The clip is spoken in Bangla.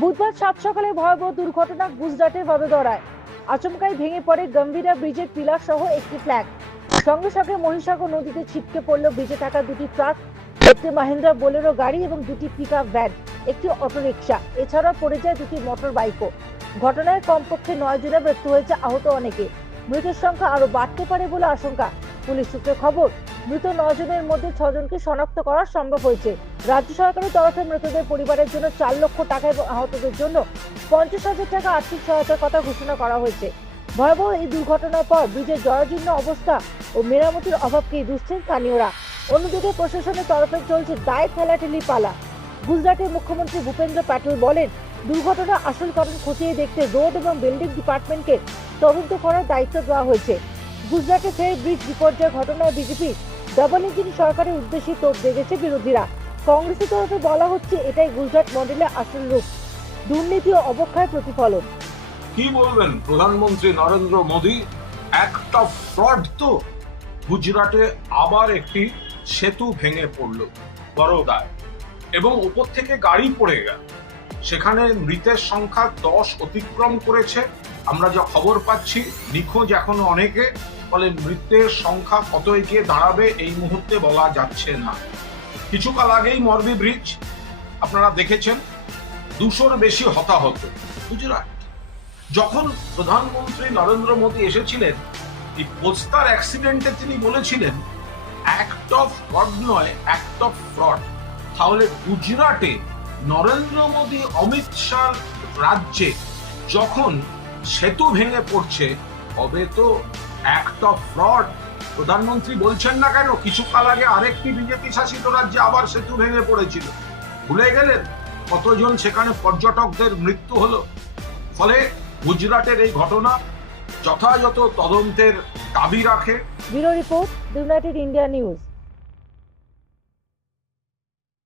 বুধবার সাত সকালে ভয়াবহ দুর্ঘটনা গুজরাটের বদোদরায় আচমকাই ভেঙে পড়ে গম্ভীরা ব্রিজের পিলার সহ একটি ফ্ল্যাগ সঙ্গে সঙ্গে মহিসাগর নদীতে ছিটকে পড়ল ব্রিজে থাকা দুটি ট্রাক একটি মাহিন্দ্রা বোলেরো গাড়ি এবং দুটি পিকআপ ভ্যান একটি অটোরিকশা। এছাড়াও পড়ে যায় দুটি মোটর বাইকও ঘটনায় কমপক্ষে নয় জনের মৃত্যু হয়েছে আহত অনেকে। মৃতের সংখ্যা আরও বাড়তে পারে বলে আশঙ্কা। পুলিশ সূত্রে খবর মৃত নজনের মধ্যে ছজনকে শনাক্ত করা সম্ভব হয়েছে। রাজ্য সরকারের তরফে মৃতদের পরিবারের জন্য চার লক্ষ টাকা এবং আহতদের জন্য পঞ্চাশ হাজার টাকা আর্থিক সহায়তার কথা ঘোষণা করা হয়েছে। ভয়াবহ এই দুর্ঘটনার পর ব্রিজের জরাজীর্ণ অবস্থা ও মেরামতির অভাবকেই দুষছেন স্থানীয়রা। অন্যদিকে প্রশাসনের তরফে চলছে দায় ঠেলাঠেলি পালা। গুজরাটের মুখ্যমন্ত্রী ভূপেন্দ্র প্যাটেল বলেন, দুর্ঘটনা আসল কারণ খতিয়ে দেখতে রোড এবং বিল্ডিং ডিপার্টমেন্টকে তদন্ত করার দায়িত্ব দেওয়া হয়েছে। গুজরাটে ফের ব্রিজ বিপর্যয় ঘটনায় বিজেপি ডাবল ইঞ্জিন সরকারের উদ্দেশ্যে তোপ দেখেছে বিরোধীরা। কংগ্রেসের তরফে বলা হচ্ছে এটাই গুজরাট মডেলের আসল রূপ। দুর্নীতি ও অবক্ষয়ের প্রতিফলন। কি বলবেন প্রধানমন্ত্রী নরেন্দ্র মোদী? একটা ফ্রড তো গুজরাটে আবার একটি সেতু ভেঙে পড়ল বড়োদায় এবং উপর থেকে গাড়ি পড়ে গেল। সেখানে মৃতের সংখ্যা দশ অতিক্রম করেছে। আমরা যা খবর পাচ্ছি, নিখোঁজ এখনও অনেকে, ফলে মৃতের সংখ্যা কত এগিয়ে দাঁড়াবে এই মুহূর্তে বলা যাচ্ছে না। কিছুকাল আগেই মরবি ব্রিজ, আপনারা দেখেছেন, দুশোর বেশি হতাহত। গুজরাট। যখন প্রধানমন্ত্রী নরেন্দ্র মোদী এসেছিলেন এই পোস্তার অ্যাক্সিডেন্টে তিনি বলেছিলেন, অ্যাক্ট অফ গড নয়, অ্যাক্ট অফ ফ্রড। তাহলে গুজরাটে নরেন্দ্র মোদী অমিত শাহ রাজ্যে যখন সেতু ভেঙে পড়ছে, তবে তো অ্যাক্ট অফ ফ্রড প্রধানমন্ত্রী বলছেন না কেন কিছু কাল আগে আরেকটি বিজেপি শাসিত রাজ্যে আবার সেতু ভেঙে পড়েছিল। ভুলে গেলেন কতজন সেখানে পর্যটকদের মৃত্যু হলো? ফলে গুজরাটের এই ঘটনা যথাযথ তদন্তের দাবি রাখে। Bureau report United India News.